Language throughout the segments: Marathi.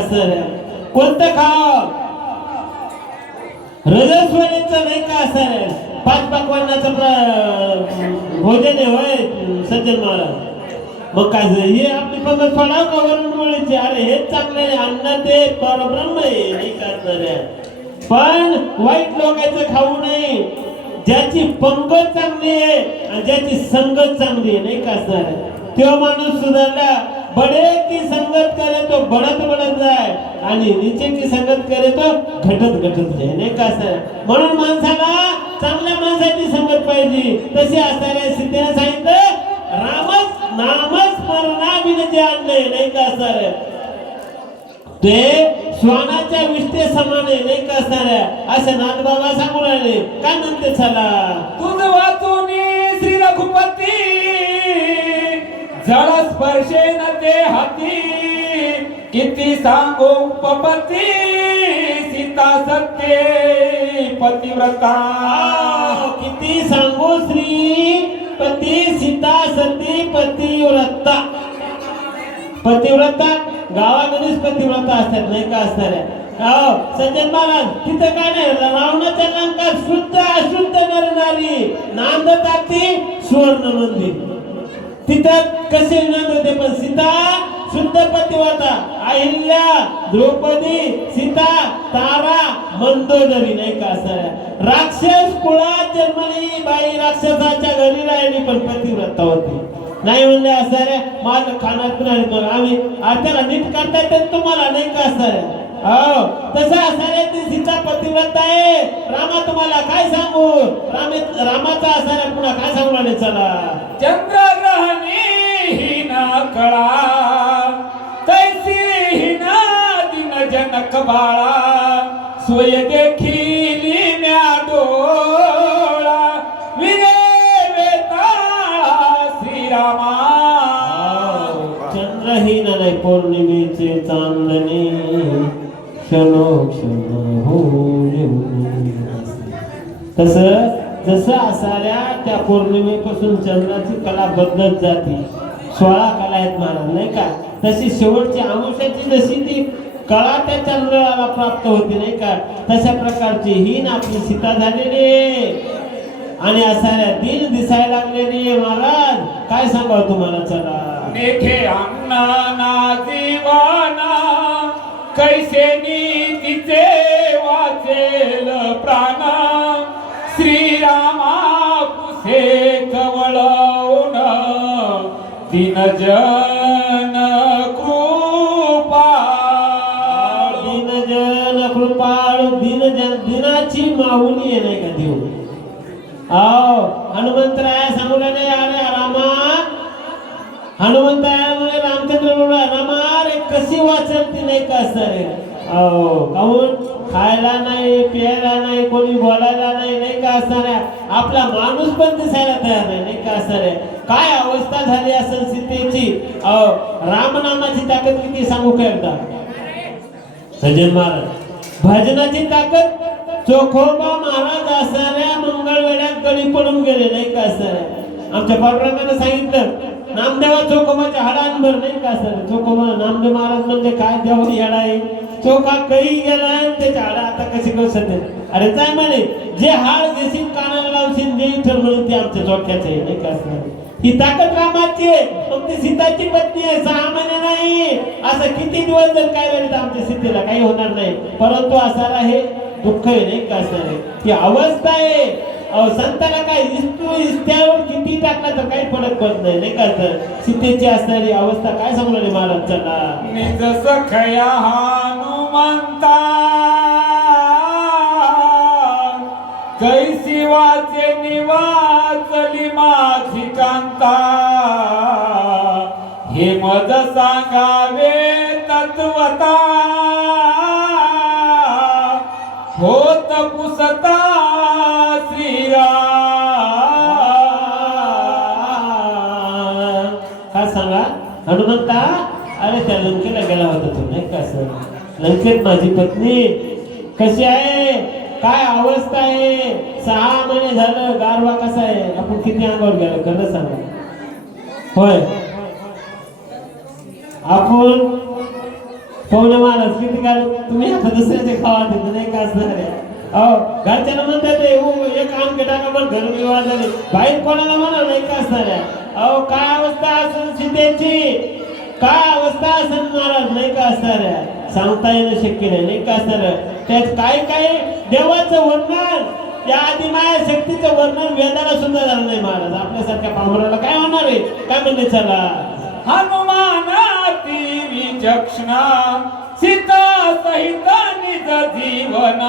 सर कोणतं खाव रजस्वनीचं नाही का सर पाच पक्वान्नाचं भोजन आहे होय सज्जन महाराज मग काय हे आपली पंगत सोडाव का वरणमुळेची अरे हेच चांगलं आहे अन्न ते परब्रह्म आहे नाही का पण वाईट लोकांचं खाऊ नये ज्याची पंगत चांगली आहे आणि ज्याची संगत चांगली आहे नाही का असणार तो माणूस सुधारला बडे की संगत करे तो बढत बढत जाय आणि नीचे की संगत करे तो घटत घटत जाय नाही का असणार म्हणून माणसाला चांगल्या माणसाची संगत पाहिजे तशी असणाऱ्या सिद्धीने सांगितलं रामच नामच स्मरणाविन जे आणले नाही का असणार ते श्वानाच्या विष्ठे समान आहे नाही का असणार असं नाथबाबा सांगून राहिले काय म्हणते चला तुझ वाचून श्री रघुपती जळ स्पर्शे न ते हाती किती सांगू उपपती सीता सत्य पतिव्रता किती सांगू श्री पती सीता सती पतिव्रता पतिव्रता गावाकडेच पतिव्रता असतात नाही का असणाऱ्या सज्जन महाराज तिथं काय नाही रावणाच्या लंकात शुद्ध अशुद्ध नरनारी नांदतात ती सुवर्ण मंदिर तिथं कसे विनंद होते पण सीता शुद्ध पतिव्रता अहिल्या द्रौपदी सीता तारा मंदोदरी नाही का असणाऱ्या राक्षस कुळात जन्मली बाई राक्षसाच्या घरी राहिली पण पतिव्रता होती नाही म्हणले असणारे माझं खाण्यात पिणार आम्ही त्याला नीट करता येते तुम्हाला नाही का असणारे हो तसं असणारे ती सीता पतिव्रता आहे रामा तुम्हाला काय सांगू रामाचा असणारे पुन्हा काय सांगू लागले चला चंद्रग्रहणी ही ना कळा तैसी ही ना दिन जनक बाळा सोय देखील म्या डोळा विरे श्रीरामा चंद्रहीन नाही पौर्णिमेचे चांदणे क्षणोक्षण तस जसं असाऱ्या त्या पौर्णिमेपासून चंद्राची कला बदलत जाते 16 कला आहेत महाराज नाही का तशी शेवटची अमावस्याची जशी ती कळा त्या चंद्राला प्राप्त होती नाही का तशा प्रकारची हीन आपली सीता झालेली आणि असाऱ्या दिन दिसायला लागलेली महाराज काय सांगाव तुम्हाला चला देखे अन्ना ना जीवाना कैसे नीतीचे वाचेल प्राणा श्रीरामा कुसे कवळवून दिनजन कृपाळ दिनाची माऊली आहे नाही का देव हनुमंतराया सांगू नाही अरे रामा हनुमंतरायामुळे रामचंद्र बोलला रामा रे कशी वाचल ती नाही का असणार काहून खायला नाही प्यायला नाही कोणी बोलायला नाही का असणाऱ्या आपला माणूस पण दिसायला तयार नाही का असणारे काय अवस्था झाली असेल सीतेची रामनामाची ताकद किती सांगू का एकदा सज्जन महाराज भजनाची ताकद चोखोबा महाराज असणाऱ्या मंगळवेड्यात गळी पडून गेले नाही का असणाऱ्या आमच्या पांडुरंगाने सांगितलं नामदेवा चोखोबाच्या हाडांवर नाही का असणारे चोखोबा नामदेव महाराज म्हणजे काय देवानी हाड आहे चोखा काही गेला त्याच्या हाडा आता कशी कसं अरे काय म्हणे जे हाड देशील कानाला लावशील जे इथं म्हणून ते आमच्या चोख्याचं आहे नाही का असणारे ही ताकद रामाची आहे पण ती सीताची पत्नी आहे 6 महिने नाही असं किती दिवस जर काय राहिलं तर आमच्या सीतेला काही होणार नाही परंतु असाला हे दुःख आहे नाही का असणार ही अवस्था आहे संताला काय इस्त्यावर किती टाकला तर काही फरक पडत नाही का सीतेची असणारी अवस्था काय सांगू लागली महाराज चला निज सखया हनुमंता कैसी वाचे निवाचली माझी कांता हे मज सांगावे तत्वता होत पुसता श्रीराम काय सांगा हनुमंता अरे त्या लंकेला गेला होता तू नाही का सर लंकेत माझी पत्नी कशी आहे काय अवस्था आहे 6 महिने झालं गारवा कसा आहे आपण किती अंगावर गेलो खरं सांगा होय आपण पवने महाराज किती काळ तुम्ही आता दुसऱ्याचे खावा देत नाही का असणार आहे. अहो घरच्यांना म्हणतात ते एक आमके टाका पण घर विवाह झाले बाहेर कोणाला म्हणा नाही का असणार आहे. अहो काय अवस्था असेल सीतेची, काय अवस्था असेल महाराज नाही का असणार आहे. सांगता येणं शक्य नाही का असणार आहे. त्यात काय काय देवाचं वर्णन त्या आधी माया शक्तीचं वर्णन वेदाला सुद्धा झालं नाही महाराज. आपल्यासारख्या पामराला काय होणार आहे. काय म्हणले चला हनुमानाती विचक्षणा सीता सहित निज जीवन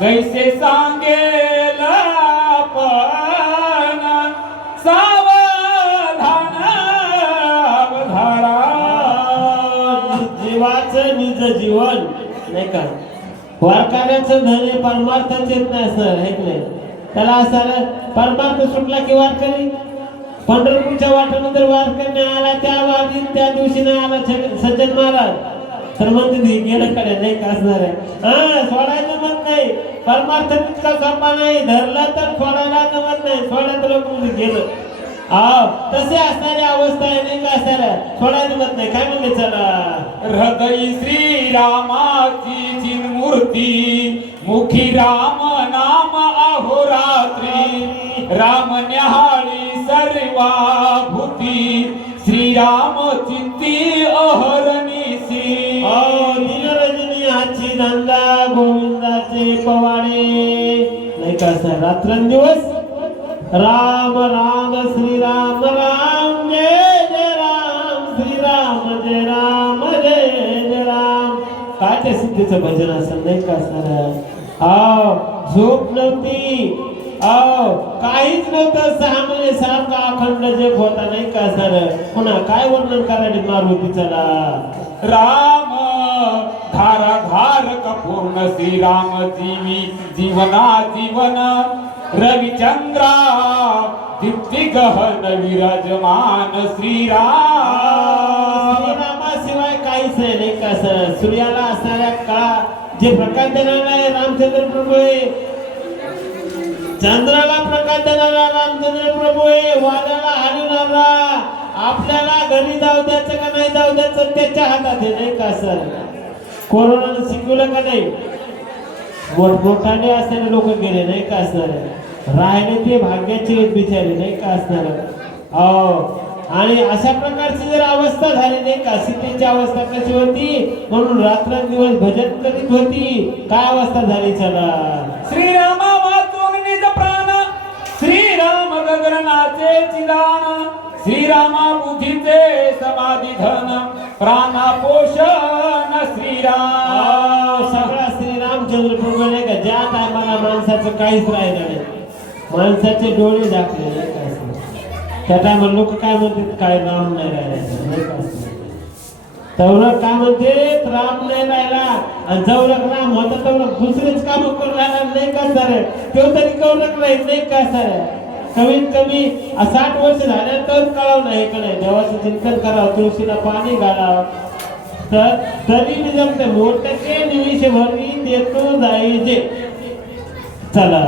कैसे सांगेल आपण सावधान अवधारा. जीवाचं निज जीवन नाही का वारकऱ्याचं धन हे परमार्थच येत नाही सर हे नाही. त्याला असं परमार्थ सुटला की वारकरी पंढरपूरच्या वाटेनंतर वारकरी आला त्या दिवशी नाही आला सज्जन महाराज तर म्हणते गेलं कडे नाही का असणार आहे. हा सोडायचं मत नाही परमार्थ तितका सोपा नाही धरला तर सोडायला जमत नाही. सोडायचं लोक गेलं तसे असणारी अवस्था आहे नाही का असणार सोडायचं मत नाही. काय म्हणले चला हृदय श्रीरामाची चिन्मूर्ती मुखी राम नाम अहोरात्री राम न्याहाळी सर्वा भूती श्रीराम चित्ती अहरणीसी. दिनरजनी हाची धंदा गोविंदाचे पवाडे नाही का असणार रात्रंदिवस राम राम श्रीराम राम जय जय राम श्रीराम जय राम जय जय राम. काय त्या सिद्धीचं भजन असेल नाही का असणार. झोप नव्हती काहीच नव्हतं 6 महिने सारखा अखंड जप होता नाही का असणार. पुन्हा काय वर्णन करायचे मारुती चला राम धारा धारक पूर्ण श्रीराम जीवना जीवन रविचंद्रा दीप्ती गहन विराजमान श्रीराम. श्रीरामाशिवाय काहीच नाही का सर. सूर्याला असणाऱ्या काळा जे प्रकाश देणारा आहे रामचंद्र प्रभू आहे. चंद्राला प्रकाश देणारा रामचंद्र प्रभू आहे. वादळाला हलवणारा आपल्याला घरी जाऊ द्यायचं का नाही जाऊ द्यायचं त्याच्या हातात आहे नाही का सर. कोरोनानं शिकवलं का नाही मोठमोठाने असणारे लोक गेले नाही का असणार राहिले ते भाग्याचे बिचारे नाही का असणार. आणि अशा प्रकारची जर अवस्था झाली नाही का सीतेची अवस्था कशी होती म्हणून रात्रंदिवस भजन करीत होती. काय अवस्था झाली चला श्रीरामा वाचून निज प्राण श्रीराम गगनाचे चिदान श्रीरामा बुद्धीचे समाधी धन प्राणा पोषण श्रीराम. सगळा श्रीरामचंद्र प्रभू नाही का ज्या टायमाला माणसाचं काहीच राहिलं नाही माणसाचे डोळे झाकले नाही का त्या टायमाला लोक काय म्हणतात काय राम नाही राहिला नाही का तेवढं काय म्हणते राम नाही राहिला आणि जवळक राम होता तेवढं दुसरेच काम करून राहिला नाही का सर. तेव्हा तरी कवरक राहील नाही का सर. कमीत कमी 60 वर्ष झाल्यानंतर कळव नाही का नाही देवाचं चिंतन करावं तुळशीला पाणी घालावं तर तरी जमते मोठे निमिष भरी देतो जायचे चला.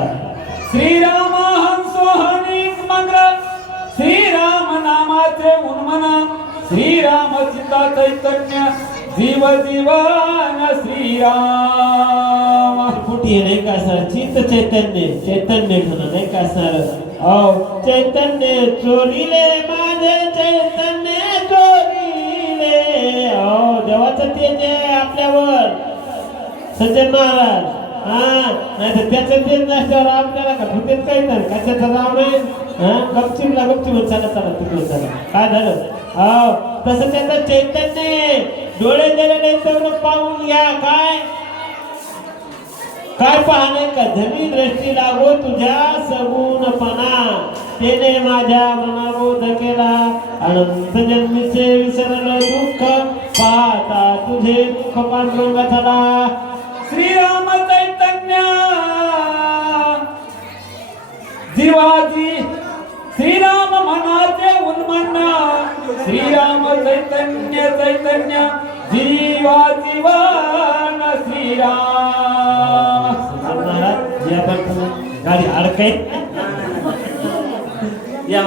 श्रीराम हंसोहनिक मंत्र श्रीराम नामाचे उन्मन श्रीराम चिता चैतन्य जीव जीवन श्रीराम. फुटी नाही का सर चित्त चैतन्य चैतन्य म्हणून नाही का सर. चैतन्य चोरीले माझे चैतन्य चोरीले. देवाचं तेज आहे आपल्यावर सज्जन महाराज. नाही तर त्याचं तेज नसल्यावर आपल्याला का फुटेत काही नाही कशाचा राम आहे. गपचिपला गपचिप चला चला तिकडे चला काय झालं. तसं त्याचं चैतन्य डोळे दिलेले तेवढं पाहून घ्या. काय काय पाहणे का धनी दृष्टी लागो तुझ्या सगुणपणा तेने माझ्या मनाबोध केला अनंत जन्मीचे विसरलं दुःख पाहता तुझे दुःख पांडुरंग झाला. श्रीराम चैतन्य जीवाजी श्रीराम मनाचे उन्मन श्रीराम चैतन्य चैतन्य जीवा जीवन श्रीराम. गाडी अडकाय या